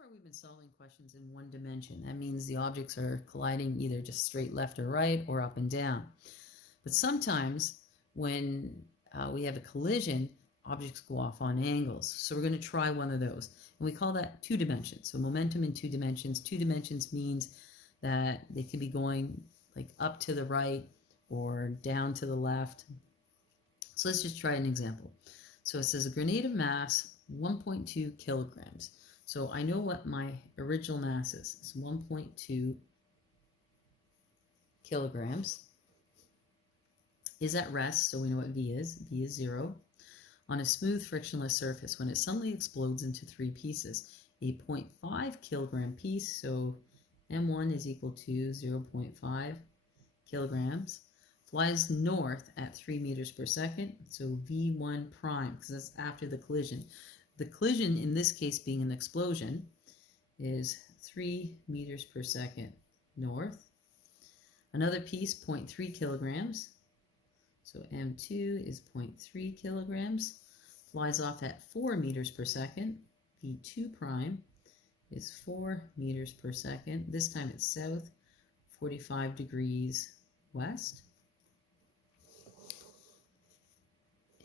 far we've been solving questions in one dimension. That means the objects are colliding either just straight left or right or up and down. But sometimes when we have a collision, objects go off on angles. So we're going to try one of those. And we call that two dimensions. So momentum in two dimensions. Two dimensions means that they could be going like up to the right or down to the left. So let's just try an example. So it says a grenade of mass 1.2 kilograms. So I know what my original mass is. It's 1.2 kilograms. Is at rest, so we know what V is. V is 0. On a smooth frictionless surface, when it suddenly explodes into three pieces, a 0.5 kilogram piece, so M1 is equal to 0.5 kilograms, flies north at 3 meters per second, so V1 prime, because that's after the collision. The collision, in this case being an explosion, is 3 meters per second north. Another piece, 0.3 kilograms, so M2 is 0.3 kilograms, flies off at 4 meters per second. V2 prime is 4 meters per second. This time it's south, 45 degrees west.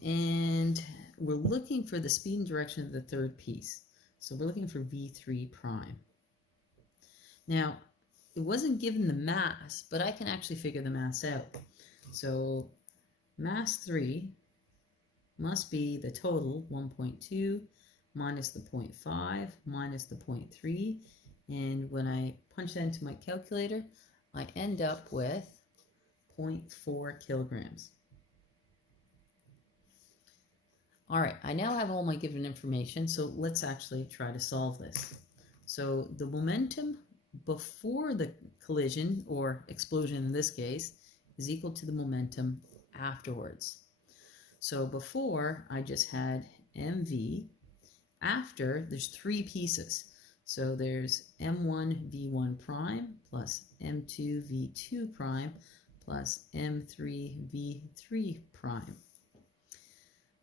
And we're looking for the speed and direction of the third piece. So we're looking for V3 prime. Now, it wasn't given the mass, but I can actually figure the mass out. So mass 3 must be the total 1.2 minus the 0.5 minus the 0.3. And when I punch that into my calculator, I end up with 0.4 kilograms. All right, I now have all my given information, so let's actually try to solve this. So the momentum before the collision, or explosion in this case, is equal to the momentum afterwards. So before, I just had mv. After, there's three pieces. So there's m1 v1 prime plus m2 v2 prime plus m3 v3 prime.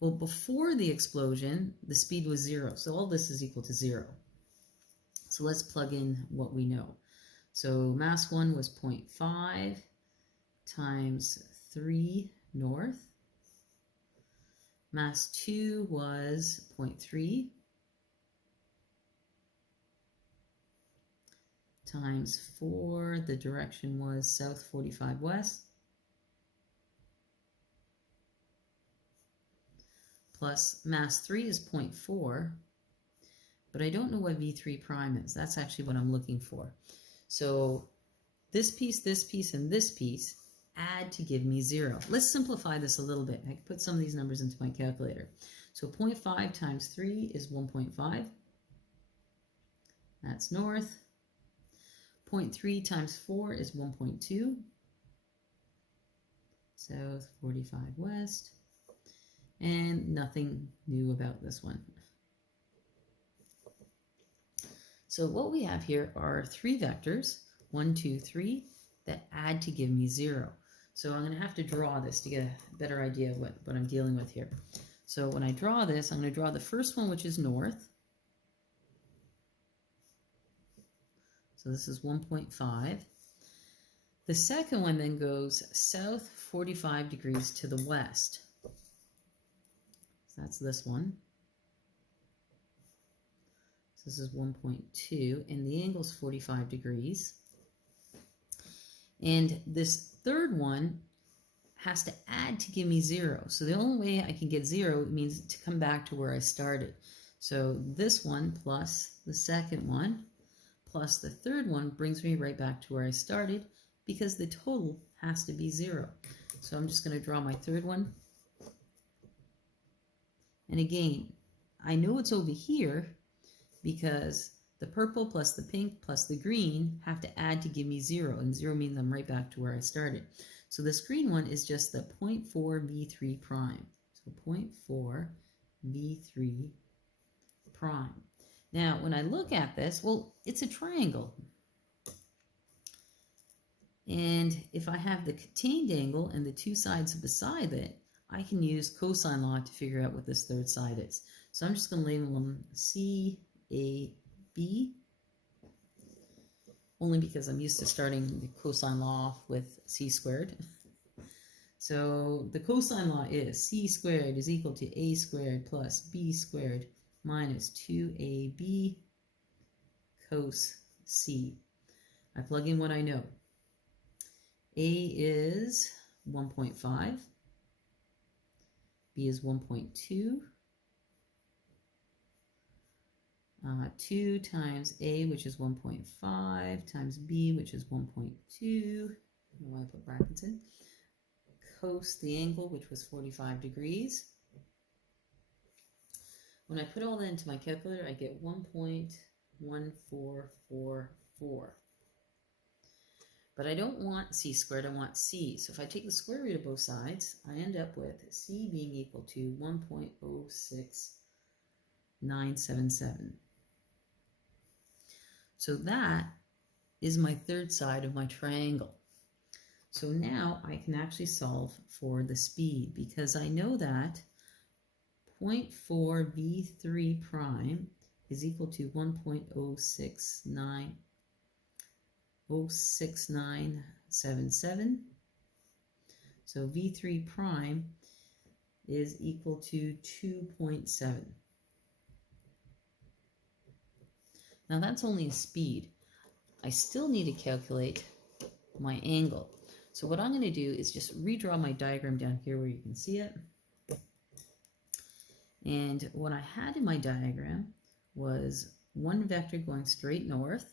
Well, before the explosion, the speed was 0. So all this is equal to 0. So let's plug in what we know. So mass 1 was 0.5 times 3 north. Mass 2 was 0.3 times 4. The direction was south 45 west. Plus mass 3 is 0.4, but I don't know what V3 prime is. That's actually what I'm looking for. So this piece, and this piece add to give me 0. Let's simplify this a little bit. I can put some of these numbers into my calculator. So 0.5 times 3 is 1.5. That's north. 0.3 times 4 is 1.2. South 45 west. And nothing new about this one. So what we have here are three vectors, 1, 2, 3, that add to give me 0. So I'm going to have to draw this to get a better idea of what I'm dealing with here. So when I draw this, I'm going to draw the first one, which is north. So this is 1.5. The second one then goes south 45 degrees to the west. So that's this one. So this is 1.2, and the angle is 45 degrees. And this third one has to add to give me 0. So the only way I can get 0 means to come back to where I started. So this one plus the second one plus the third one brings me right back to where I started, because the total has to be 0. So I'm just going to draw my third one. And again, I know it's over here because the purple plus the pink plus the green have to add to give me 0, and 0 means I'm right back to where I started. So this green one is just the 0.4 V3 prime. So 0.4 V3 prime. Now, when I look at this, well, it's a triangle. And if I have the contained angle and the two sides beside it, I can use cosine law to figure out what this third side is. So I'm just going to label them C, A, B, only because I'm used to starting the cosine law off with c squared. So the cosine law is c squared is equal to a squared plus b squared minus 2ab cos c. I plug in what I know. A is 1.5, B is 1.2, 2 times A, which is 1.5, times B, which is 1.2, I don't know why I put brackets in, cos the angle, which was 45 degrees. When I put all that into my calculator, I get 1.1444. But I don't want c squared, I want c. So if I take the square root of both sides, I end up with c being equal to 1.06977. So that is my third side of my triangle. So now I can actually solve for the speed, because I know that 0.4 v3 prime is equal to 1.06977. So v3 prime is equal to 2.7. Now that's only a speed. I still need to calculate my angle. So what I'm going to do is just redraw my diagram down here where you can see it. And what I had in my diagram was one vector going straight north,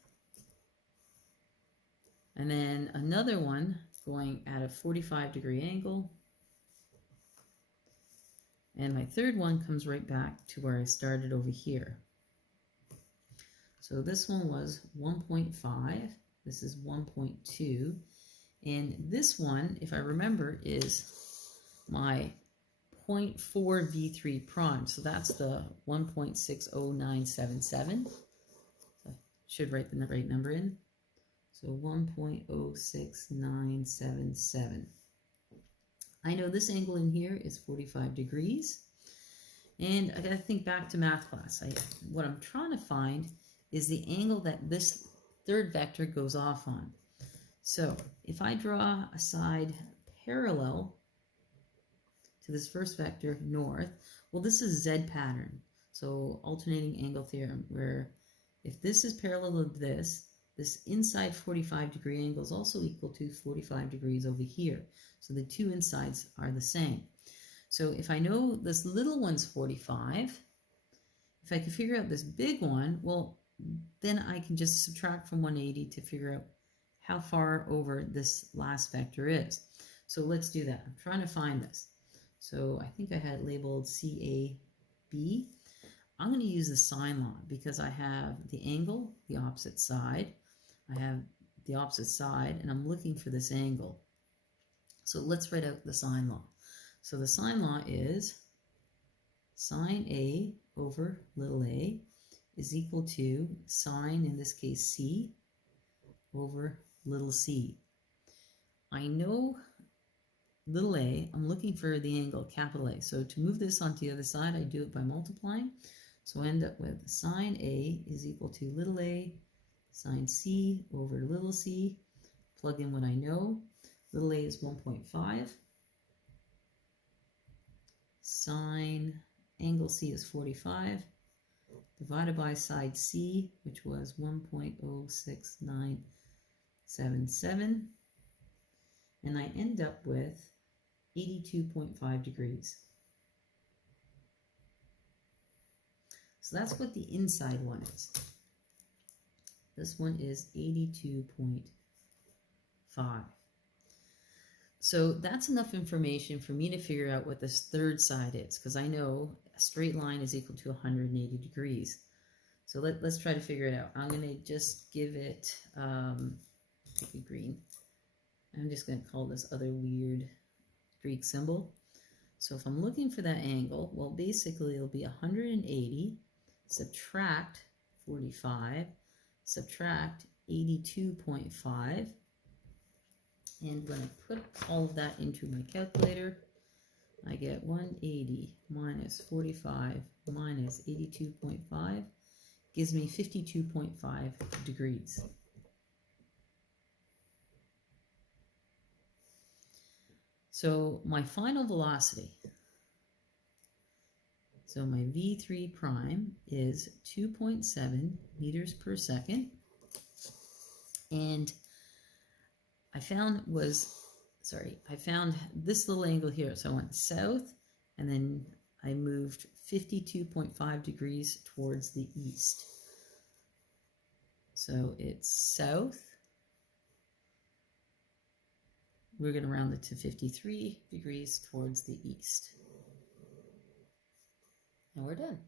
and then another one going at a 45-degree angle, and my third one comes right back to where I started over here. So this one was 1.5, this is 1.2, and this one, if I remember, is my 0.4 v3 prime, so that's the 1.60977. So I should write the right number in. So 1.06977. I know this angle in here is 45 degrees. And I got to think back to math class. What I'm trying to find is the angle that this third vector goes off on. So if I draw a side parallel to this first vector north, well, this is Z pattern. So alternating angle theorem, where if this is parallel to this inside 45-degree angle is also equal to 45 degrees over here. So the two insides are the same. So if I know this little one's 45, if I can figure out this big one, well, then I can just subtract from 180 to figure out how far over this last vector is. So let's do that. I'm trying to find this. So I think I had labeled CAB. I'm going to use the sine law because I have the angle, the opposite side. I have the opposite side, and I'm looking for this angle. So let's write out the sine law. So the sine law is sine A over little a is equal to sine, in this case, C over little c. I know little a, I'm looking for the angle, capital A. So to move this onto the other side, I do it by multiplying. So I end up with sine A is equal to little a sine C over little c. Plug in what I know. Little a is 1.5. Sine angle C is 45. Divided by side C, which was 1.06977. And I end up with 82.5 degrees. So that's what the inside one is. This one is 82.5. So that's enough information for me to figure out what this third side is, because I know a straight line is equal to 180 degrees. So let's try to figure it out. I'm going to just give it green. I'm just going to call this other weird Greek symbol. So if I'm looking for that angle, well, basically it'll be 180, subtract 45, subtract 82.5. And when I put all of that into my calculator, I get 180 minus 45 minus 82.5 gives me 52.5 degrees. So my final velocity, so my v3 prime is 2.7 meters per second. And I found this little angle here. So I went south and then I moved 52.5 degrees towards the east. So it's south. We're going to round it to 53 degrees towards the east. And we're done.